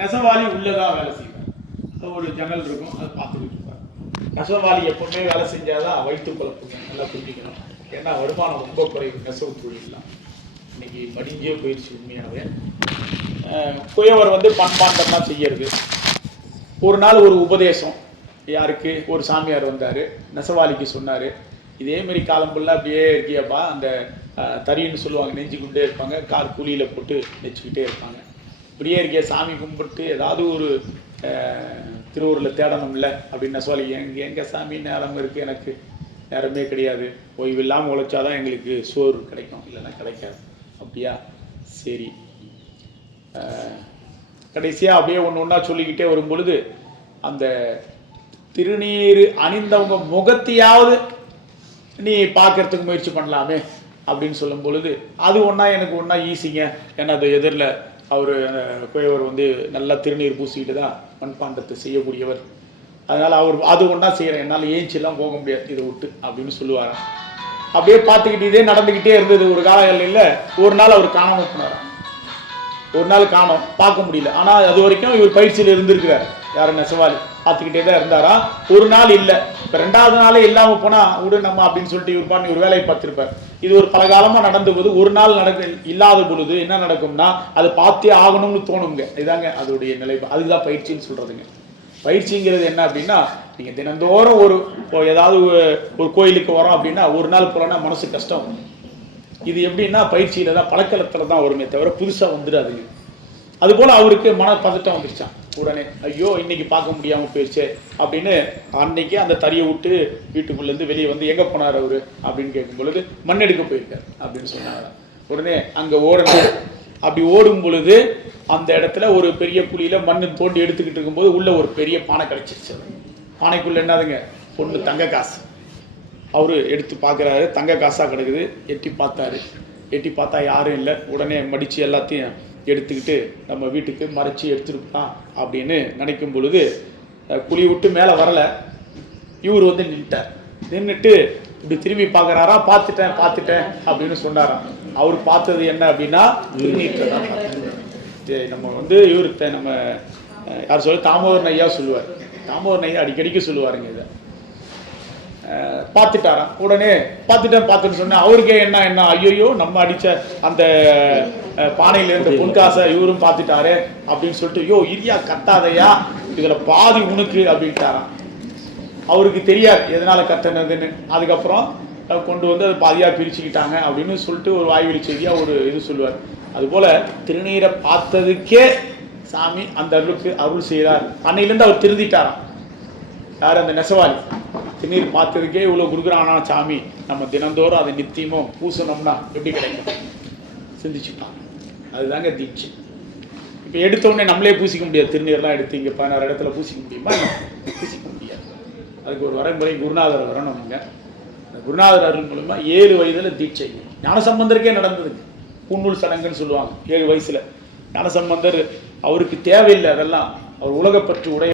நெசவாளி உள்ளதான் வேலை செய்வார். ஒரு ஜன்னல் இருக்கும், அதை பார்த்துக்கிட்டு இருப்பார். நெசவாளி எப்பவுமே வேலை செஞ்சாதான் வயிற்று குழப்புங்க, நல்லா புரிஞ்சுக்கணும். ஏன்னா வருமானம் ரொம்ப குறைவு நெசவு தொழிலாம். இன்னைக்கு மடிஞ்சே போயிடுச்சு உண்மையானவே. குயவர் பண்பாண்டம்லாம் செய்யறது. ஒரு நாள் ஒரு உபதேசம் யாருக்கு, ஒரு சாமியார் வந்தார், நெசவாளிக்கு சொன்னார், இதேமாரி காலம் ஃபுல்லாக அப்படியே இருக்கியாப்பா, அந்த தறின்னு சொல்லுவாங்க, நெஞ்சுக்கிட்டே இருப்பாங்க, கால் கூலியில் போட்டு நெச்சுக்கிட்டே இருப்பாங்க. இப்படியே இருக்கிய சாமி கும்பிட்டு ஏதாவது ஒரு திருவூரில் தேடணும் இல்லை அப்படின்னு நெசவாளி, எங்கே சாமி நேரம் இருக்குது, எனக்கு நேரமே கிடையாது, ஓய்வு இல்லாமல் உழைச்சாதான் எங்களுக்கு சோறு கிடைக்கும், இல்லைன்னா கிடைக்காது. அப்படியா, சரி. கடைசியாக அப்படியே ஒன்று ஒன்றா சொல்லிக்கிட்டே வரும் பொழுது, அந்த திருநீர் அணிந்தவங்க முகத்தையாவது நீ பார்க்கறதுக்கு முயற்சி பண்ணலாமே அப்படின்னு சொல்லும் பொழுது, அது ஒன்றா எனக்கு ஒன்றா ஈஸிங்க. ஏன்னா அது எதிரில் அவர் குயவர் நல்லா திருநீர் பூசிக்கிட்டு தான் மண்பாண்டத்தை செய்யக்கூடியவர். அதனால் அவர் அது ஒன்றா செய்கிறேன், என்னால் ஏஞ்சிலாம் போக முடியாது இதை விட்டு அப்படின்னு சொல்லுவார். அப்படியே பார்த்துக்கிட்டு இதே நடந்துக்கிட்டே இருந்தது. ஒரு காலங்களில் ஒரு நாள் அவர் காணாமல் போனார். ஒரு நாள் காணோம், பார்க்க முடியல. ஆனால் அது வரைக்கும் இவர் பயிற்சியில் இருந்திருக்கிறார். யாரும் நெசவாளி பார்த்துக்கிட்டே தான் இருந்தாரா. ஒரு நாள் இல்லை, இப்போ 2வது நாளே இல்லாமல் போனால் விடு நம்ம அப்படின்னு சொல்லிட்டு இவர் பாட்டு ஒரு வேலையை பார்த்துருப்பார். இது ஒரு பல காலமாக நடந்த போது ஒரு நாள் இல்லாத பொழுது என்ன நடக்கும்னா, அது பார்த்தே ஆகணும்னு தோணுங்க. இதாங்க அதோடைய நிலை. அதுதான் பயிற்சின்னு சொல்கிறதுங்க. பயிற்சிங்கிறது என்ன அப்படின்னா, நீங்கள் தினந்தோறும் ஏதாவது ஒரு கோயிலுக்கு வரோம் அப்படின்னா ஒரு நாள் போலன்னா மனசு கஷ்டம். இது எப்படின்னா பயிற்சியில் தான், பழக்கத்தில் தான் வருமே தவிர புதுசாக வந்துடாதுங்க. அதுபோல் அவருக்கு மன பதட்டம் வந்துருச்சான். உடனே ஐயோ இன்னைக்கு பார்க்க முடியாமல் போயிடுச்சு அப்படின்னு அன்னைக்கு அந்த தறியை விட்டு வீட்டுக்குள்ளேருந்து வெளியே எங்கே போனார் அவர் அப்படின்னு கேட்கும் பொழுது, மண் எடுக்க போயிருக்கார் அப்படின்னு சொன்னாங்க. உடனே அங்கே ஓடணும். அப்படி ஓடும் பொழுது அந்த இடத்துல ஒரு பெரிய குழியில் மண் தோண்டி எடுத்துக்கிட்டு இருக்கும்போது உள்ள ஒரு பெரிய பானை கிடச்சிருச்சு. பானைக்குள்ளே என்னதுங்க, பொண்ணு தங்க காசு. அவரு எடுத்து பார்க்குறாரு, தங்க காசாக கிடக்குது. எட்டி பார்த்தாரு. எட்டி பார்த்தா யாரும் இல்லை. உடனே மடித்து எல்லாத்தையும் எடுத்துக்கிட்டு நம்ம வீட்டுக்கு மறைச்சி எடுத்துருப்பான் அப்படின்னு நினைக்கும் பொழுது, குழி விட்டு மேலே வரலை. இவர் நின்றுட்டார். நின்றுட்டு இப்படி திரும்பி பார்க்குறாரா, பார்த்துட்டேன் அப்படின்னு சொன்னாராம். அவர் பார்த்தது என்ன அப்படின்னா, நம்ம இவர்கிட்ட நம்ம யார் சொல்ல, தாமோதரன் ஐயா சொல்லுவார். தாமோதரன் ஐயா அடிக்கடிக்கு சொல்லுவாருங்க இதை. பார்த்துட்டாராம். உடனே பார்த்துட்டேன்னு சொன்னேன். அவருக்கே என்ன ஐயோ நம்ம அடித்த அந்த பானையில் இருந்த பொன்காசை இவரும் பார்த்துட்டாரு அப்படின்னு சொல்லிட்டு, ஐயோ இரியா கத்தாதையா, இதில் பாதி உனக்கு அப்படின்ட்டாராம். அவருக்கு தெரியாது எதனால் கத்தினதுன்னு. அதுக்கப்புறம் கொண்டு அது பாதியாக பிரிச்சுக்கிட்டாங்க அப்படின்னு சொல்லிட்டு ஒரு வாய்வெளி செய்தியாக ஒரு இது சொல்லுவார். அதுபோல் திருநீரை பார்த்ததுக்கே சாமி அந்த அளவுக்கு அருள் செய்கிறார். அன்னையிலேருந்து அவர் திருந்திட்டாராம். யார், அந்த நெசவாளி. திருநீர் பார்த்ததுக்கே இவ்வளோ கொடுக்குறானா சாமி, நம்ம தினந்தோறும் அதை நித்தியமும் பூசணும்னா எப்படி கிடைக்கும் சிந்திச்சுட்டான். அதுதாங்க தீட்சை. இப்போ எடுத்தோடனே நம்மளே பூசிக்க முடியாது. திருநீர்லாம் எடுத்து இங்கே 16 இடத்துல பூசிக்க முடியுமா? பூசிக்க முடியாது. அதுக்கு ஒரு வரைமுறை குருநாதர் வரணுங்க. அந்த குருநாதர் அருள் மூலமா 7 வயதில் தீட்சை. ஞானசம்பந்தருக்கே நடந்ததுங்க. பூநூல் சடங்குன்னு சொல்லுவாங்க. 7 வயசுல ஞானசம்பந்தர், அவருக்கு தேவையில்லை அதெல்லாம். அவர் உலகப்பற்று உடைய